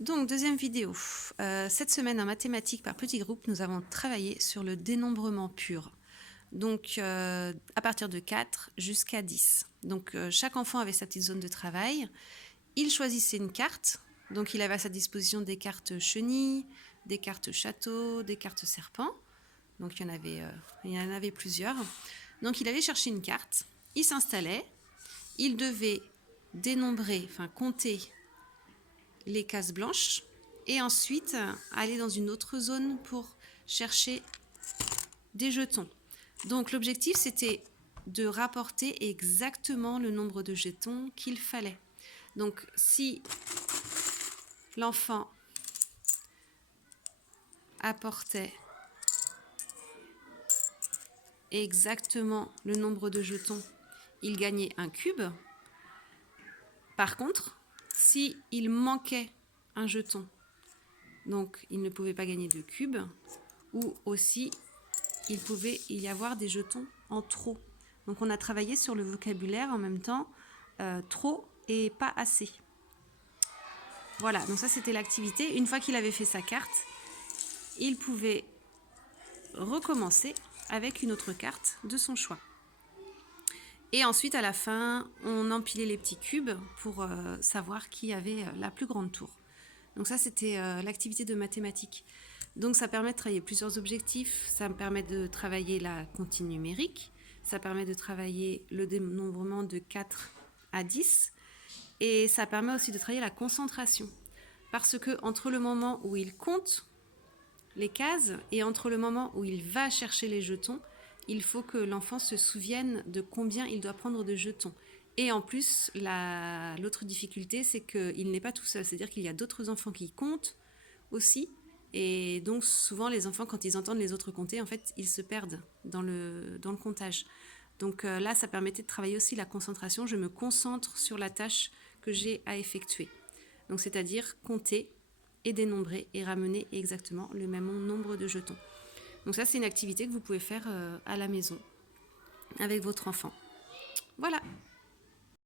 Donc, deuxième vidéo. Cette semaine en mathématiques par petits groupes, nous avons travaillé sur le dénombrement pur. Donc, à partir de 4 jusqu'à 10. Donc, chaque enfant avait sa petite zone de travail. Il choisissait une carte. Donc, il avait à sa disposition des cartes chenilles, des cartes château, des cartes serpent. Donc, il y en avait plusieurs. Donc, il allait chercher une carte. Il s'installait. Il devait dénombrer, enfin compter les cases blanches et ensuite aller dans une autre zone pour chercher des jetons. Donc l'objectif c'était de rapporter exactement le nombre de jetons qu'il fallait. Donc si l'enfant apportait exactement le nombre de jetons, il gagnait un cube. Par contre, si il manquait un jeton, donc il ne pouvait pas gagner de cube, ou aussi il pouvait y avoir des jetons en trop. Donc on a travaillé sur le vocabulaire en même temps, trop et pas assez. Voilà, donc ça c'était l'activité. Une fois qu'il avait fait sa carte, il pouvait recommencer avec une autre carte de son choix. Et ensuite, à la fin, on empilait les petits cubes pour savoir qui avait la plus grande tour. Donc ça, c'était l'activité de mathématiques. Donc ça permet de travailler plusieurs objectifs. Ça me permet de travailler la comptine numérique. Ça permet de travailler le dénombrement de 4 à 10. Et ça permet aussi de travailler la concentration. Parce que entre le moment où il compte les cases et entre le moment où il va chercher les jetons, il faut que l'enfant se souvienne de combien il doit prendre de jetons. Et en plus, l'autre difficulté, c'est qu'il n'est pas tout seul. C'est-à-dire qu'il y a d'autres enfants qui comptent aussi. Et donc, souvent, les enfants, quand ils entendent les autres compter, en fait, ils se perdent dans le comptage. Donc là, ça permettait de travailler aussi la concentration. Je me concentre sur la tâche que j'ai à effectuer. Donc, c'est-à-dire compter et dénombrer et ramener exactement le même nombre de jetons. Donc ça, c'est une activité que vous pouvez faire à la maison avec votre enfant. Voilà.